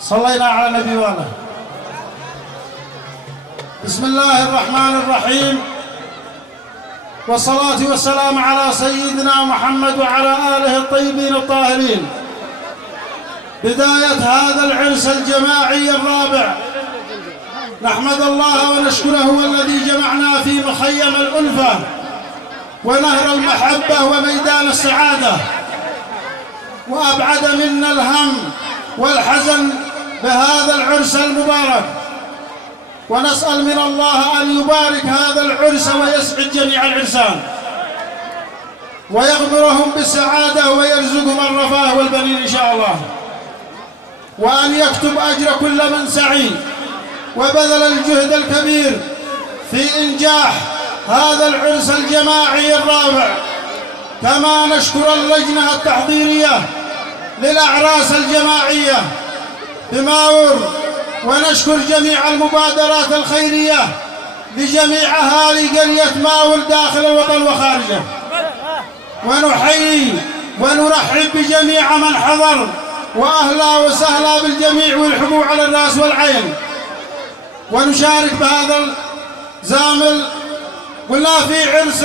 صلينا على النبي وآله. بسم الله الرحمن الرحيم، والصلاة والسلام على سيدنا محمد وعلى آله الطيبين الطاهرين. بداية هذا العرس الجماعي الرابع، نحمد الله ونشكره الذي جمعنا في مخيم الألفة ونهر المحبة وميدان السعادة، وأبعد منا الهم والحزن بهذا العرس المبارك، ونسأل من الله أن يبارك هذا العرس ويسعد جميع العرسان ويغمرهم بالسعادة ويرزقهم الرفاه والبنين إن شاء الله، وأن يكتب أجر كل من سعي وبذل الجهد الكبير في إنجاح هذا العرس الجماعي الرابع. كما نشكر اللجنة التحضيرية للأعراس الجماعية بماور، ونشكر جميع المبادرات الخيرية لجميع أهالي قرية ماور داخل الوطن وخارجه، ونحيي ونرحب بجميع من حضر، وأهلا وسهلا بالجميع والحبوا على الرأس والعين. ونشارك بهذا الزامل، قلنا في عرس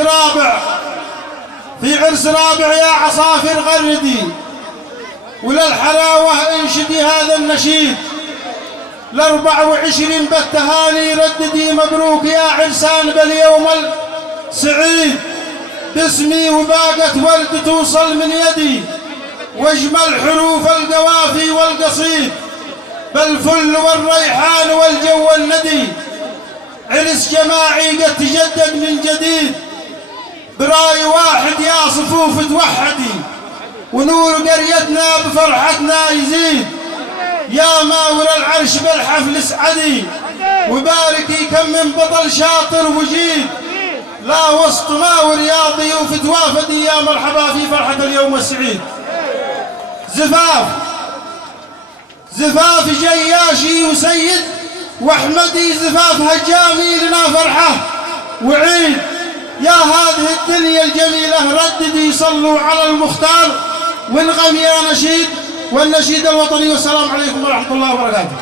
رابع يا عصافر غردي، وللحلاوة انشدي هذا النشيد، ل24 بالتهاني رددي مبروك يا عرسان باليوم السعيد، باسمي وباقت ورد توصل من يدي، واجمل حروف القوافي والقصيد، بالفل والريحان والجو الندي. عرس جماعي قد تجدد من جديد، براي واحد يا صفوف توحدي، ونور قريتنا بفرحتنا يزيد، يا ماور العرش بالحفل اسعدي، وباركي كم من بطل شاطر وجيد، لا وسط ماور يا ضيوف توافدي، يا مرحبا في فرحة اليوم السعيد. زفاف جياشي وسيد واحمدي، زفاف هجامي لنا فرحة وعيد، يا هذه الدنيا الجميلة رددي صلوا على المختار، وانغم يا نشيد والنشيد الوطني. والسلام عليكم ورحمة الله وبركاته.